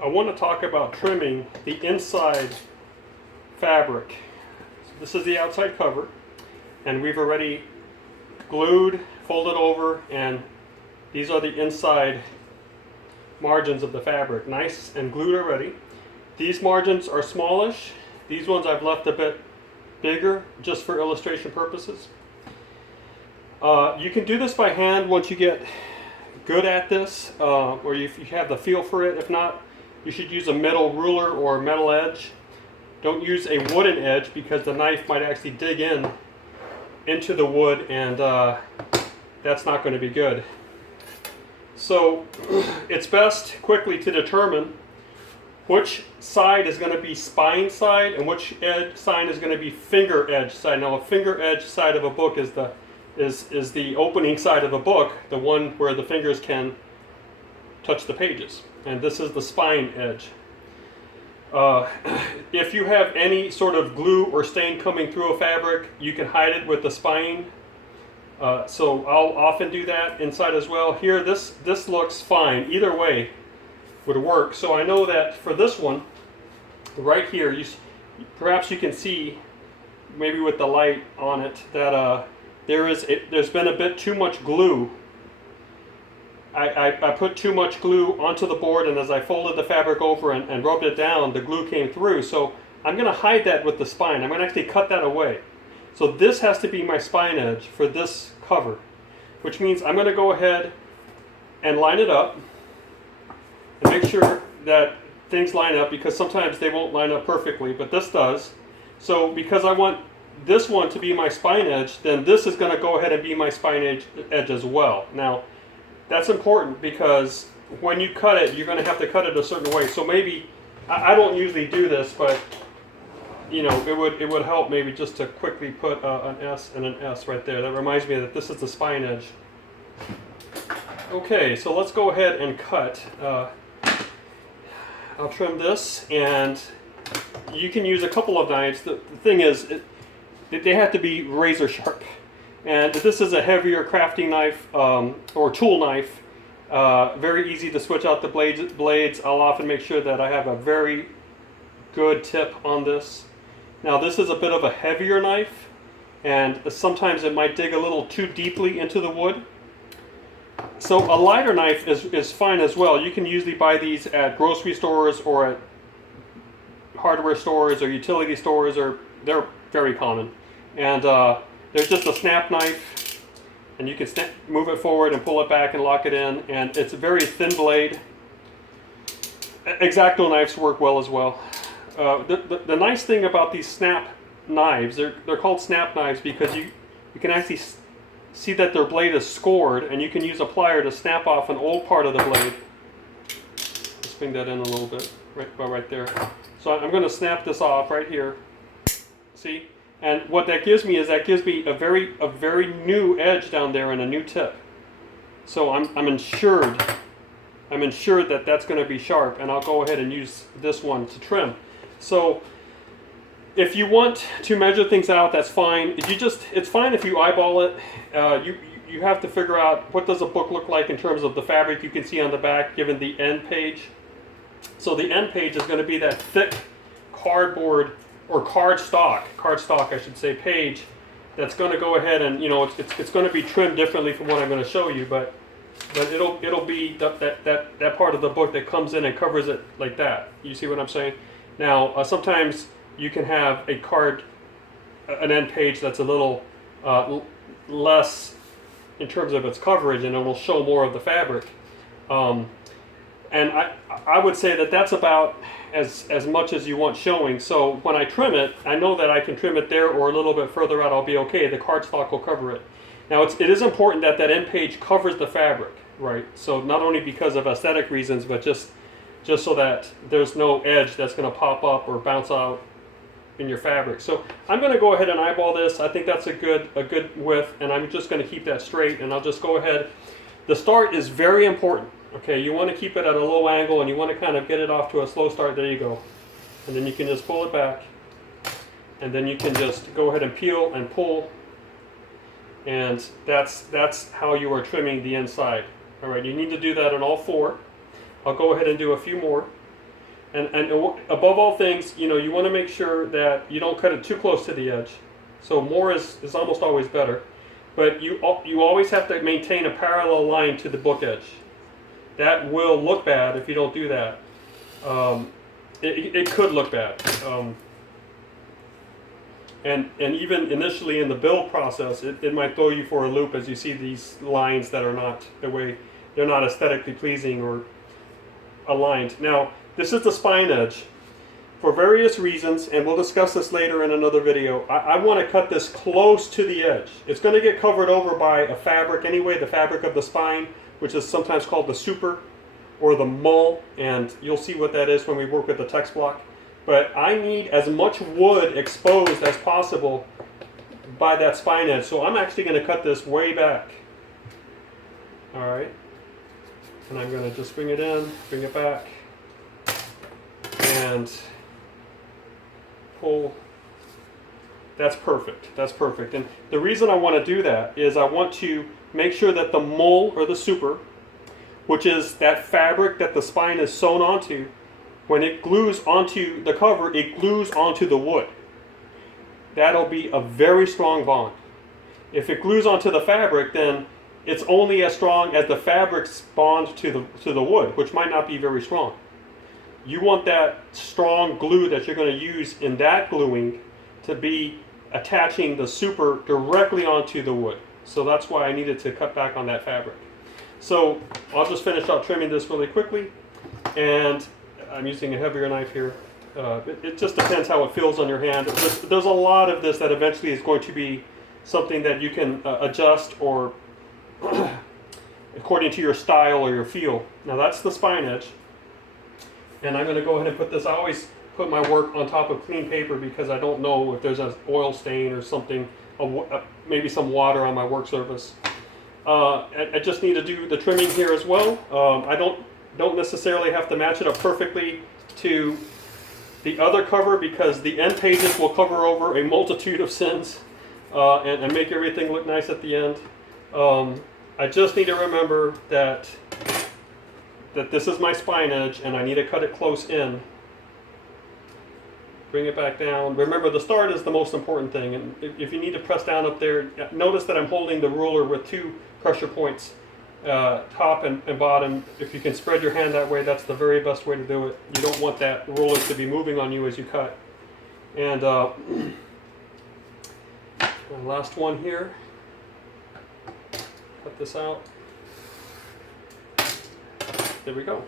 I want to talk about trimming the inside fabric. So this is the outside cover, and we've already glued, folded over, and these are the inside margins of the fabric. Nice and glued already. These margins are smallish. These ones I've left a bit bigger just for illustration purposes. You can do this by hand once you get good at this, or if you have the feel for it. If not, you should use a metal ruler or metal edge. Don't use a wooden edge because the knife might actually dig into the wood, and that's not going to be good. So it's best quickly to determine which side is going to be spine side and which side is going to be finger edge side. Now, a finger edge side of a book is the opening side of a book, the one where the fingers can touch the pages, and this is the spine edge. If you have any sort of glue or stain coming through a fabric, you can hide it with the spine. So I'll often do that inside as well. Here, this looks fine. Either way would work. So I know that for this one, right here, perhaps you can see, maybe with the light on it, that there's been a bit too much glue. I put too much glue onto the board, and as I folded the fabric over and rubbed it down, the glue came through. So I'm going to hide that with the spine. I'm going to actually cut that away. So this has to be my spine edge for this cover, which means I'm going to go ahead and line it up and make sure that things line up, because sometimes they won't line up perfectly, but this does. So because I want this one to be my spine edge, then this is going to go ahead and be my spine edge as well. Now, that's important because when you cut it, you're going to have to cut it a certain way. So maybe, I don't usually do this, but you know, it would help maybe just to quickly put an S and an S right there. That reminds me that this is the spine edge. Okay, so let's go ahead and cut. I'll trim this, and you can use a couple of knives. The thing is, they have to be razor sharp. And this is a heavier crafting knife or tool knife. Very easy to switch out the blades. I'll often make sure that I have a very good tip on this. Now, this is a bit of a heavier knife, and sometimes it might dig a little too deeply into the wood. So a lighter knife is fine as well. You can usually buy these at grocery stores or at hardware stores or utility stores, or they're very common. And there's just a snap knife, and you can move it forward and pull it back and lock it in, and it's a very thin blade. X-Acto knives work well as well. The nice thing about these snap knives, they're called snap knives because you can actually see that their blade is scored, and you can use a plier to snap off an old part of the blade. Let's bring that in a little bit, right there. So I'm going to snap this off right here. See? And what that gives me is a very new edge down there and a new tip. So I'm ensured that that's going to be sharp, and I'll go ahead and use this one to trim. So if you want to measure things out, that's fine. It's fine if you eyeball it. You have to figure out what does a book look like in terms of the fabric you can see on the back given the end page. So the end page is going to be that thick cardboard or cardstock I should say, page that's going to go ahead and, you know, it's going to be trimmed differently from what I'm going to show you, but it'll be that part of the book that comes in and covers it like that. You see what I'm saying? Now, sometimes you can have an end page that's a little less in terms of its coverage, and it will show more of the fabric. And I would say that that's about as much as you want showing. So when I trim it, I know that I can trim it there or a little bit further out. I'll be okay. The cardstock will cover it. Now, it is important that end page covers the fabric, right? So not only because of aesthetic reasons, but just so that there's no edge that's going to pop up or bounce out in your fabric. So I'm going to go ahead and eyeball this. I think that's a good width, and I'm just going to keep that straight, and I'll just go ahead. The start is very important. Okay, you want to keep it at a low angle, and you want to kind of get it off to a slow start. There you go. And then you can just pull it back, and then you can just go ahead and peel and pull, and that's how you are trimming the inside. All right, you need to do that on all four. I'll go ahead and do a few more. And above all things, you know, you want to make sure that you don't cut it too close to the edge. So more is almost always better. But you always have to maintain a parallel line to the book edge. That will look bad if you don't do that. It could look bad. And even initially in the build process, it might throw you for a loop as you see these lines that are not the way, they're not aesthetically pleasing or aligned. Now, this is the spine edge. For various reasons, and we'll discuss this later in another video, I want to cut this close to the edge. It's going to get covered over by a fabric anyway, the fabric of the spine, which is sometimes called the super or the mull, and you'll see what that is when we work with the text block. But I need as much wood exposed as possible by that spine edge, so I'm actually going to cut this way back. Alright, and I'm going to just bring it in, bring it back, and pull. That's perfect. That's perfect. And the reason I want to do that is I want to make sure that the mull or the super, which is that fabric that the spine is sewn onto, when it glues onto the cover, it glues onto the wood. That'll be a very strong bond. If it glues onto the fabric, then it's only as strong as the fabric's bond to the wood, which might not be very strong. You want that strong glue that you're going to use in that gluing to be attaching the super directly onto the wood. So that's why I needed to cut back on that fabric. So I'll just finish up trimming this really quickly, and I'm using a heavier knife here. It just depends how it feels on your hand. There's a lot of this that eventually is going to be something that you can adjust or according to your style or your feel. Now that's the spine edge. And I'm going to go ahead and put this, I always put my work on top of clean paper because I don't know if there's an oil stain or something, maybe some water on my work surface. I just need to do the trimming here as well. I don't necessarily have to match it up perfectly to the other cover because the end pages will cover over a multitude of sins and make everything look nice at the end. I just need to remember that this is my spine edge and I need to cut it close in. Bring it back down. Remember, the start is the most important thing, and if you need to press down up there, notice that I'm holding the ruler with two pressure points, top and bottom. If you can spread your hand that way, that's the very best way to do it. You don't want that ruler to be moving on you as you cut. And last one here. Cut this out. There we go.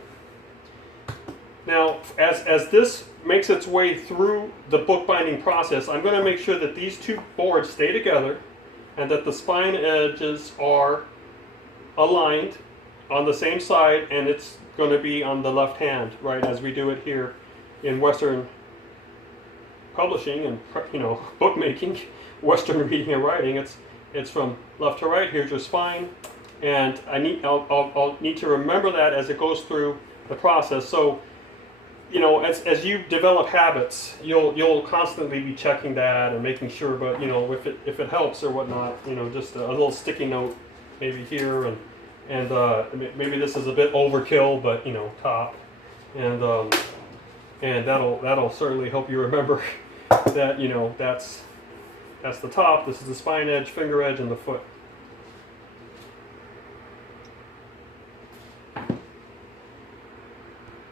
Now, as this makes its way through the bookbinding process, I'm going to make sure that these two boards stay together and that the spine edges are aligned on the same side, and it's going to be on the left hand, right, as we do it here in Western publishing and, you know, bookmaking, Western reading and writing. It's from left to right. Here's your spine. And I'll need to remember that as it goes through the process. So, you know, as you develop habits, you'll constantly be checking that and making sure. But you know, if it helps or whatnot, you know, just a little sticky note maybe here, and maybe this is a bit overkill, but you know, top, and that'll certainly help you remember that, you know, that's the top. This is the spine edge, finger edge, and the foot.